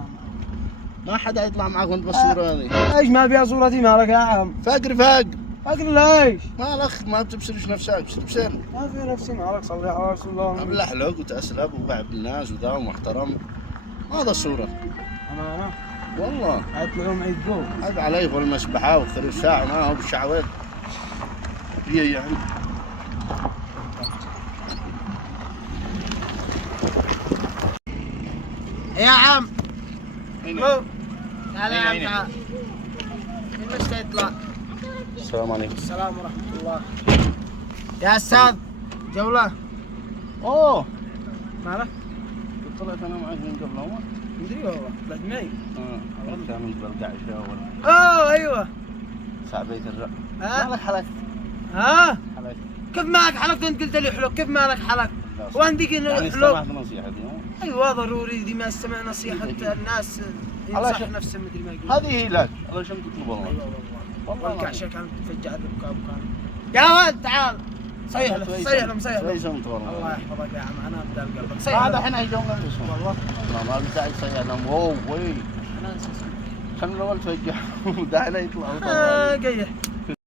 اطلع معك. ما حدا يطلع معك وانت بالصورة هذه. ايش ما فيها صورتي مالك يا عم؟ فقر فقر. فقر ليش؟ مالك ما بتبشرش نفسك، ابشر بشر. ما في نفسي مالك، صلي على رسول الله. ملحلق وتأسلب وبع بالناس وذا ومحترم. هذا الصورة. أمانة؟ والله. يطلعون يدقون. عيب عليك والمسبحة وخذ الساعة معه بالشعوذة. هي يعني. يا عم. هنا. تعال يا عم تعال. المشتى يطلع. السلام عليكم. السلام ورحمة الله. يا أستاذ جولة. اوه. مالك؟ طلعت انا معك من قبل اول. مدري والله طلعت معي. كان بالقعشة اوه ايوه. ساعة بيت الرق. ها؟ مالك حلقت؟ ها؟ حلقت. كيف مالك حلقت؟ انت قلت لي حلق، كيف مالك حلق؟ وعندك انه يعني حلق. استمعت نصيحة اليوم. ايوه ضروري، دي ما استمع نصيحة الناس ينصح نفسه مدري ما يقول. هذه هي لك، الله شو تطلب والله. ايوه والله. والكعشة كانت تفجع الركاب كان. يا ولد تعال. صيح له صيح له مصيح له. كويس انت والله. الله يحفظك يا عم، انا بدال قلبك. صيح هذا له. الحين هيجون اسمه والله. ما بدي يصيح لهم. اوه وي. انا نسيت اسمه. خلنا الاول توجه. دعنا يطلعوا. قيح.